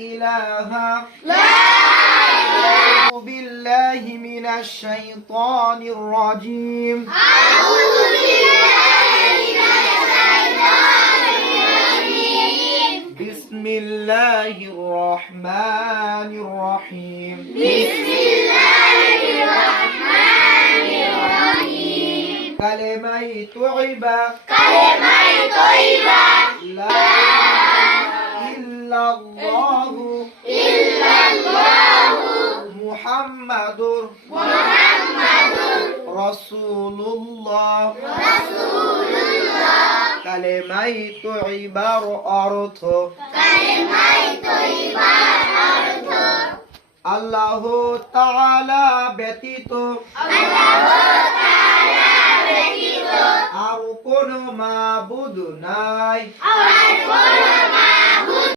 ইলাহা আউযু বিল্লাহি মিনাশ শাইতানির রাজীম বিসমিল্লাহির রহমানির রহিম কালেমায়ে তয়্যিবা লা ইল্লাল্লাহু মুহাম্মাদুর রাসূলুল্লাহ কালেমায়ে তয়্যিবার অর্থ আল্লাহ তাআলা ব্যতীত আর কোনো মাবুদ নাই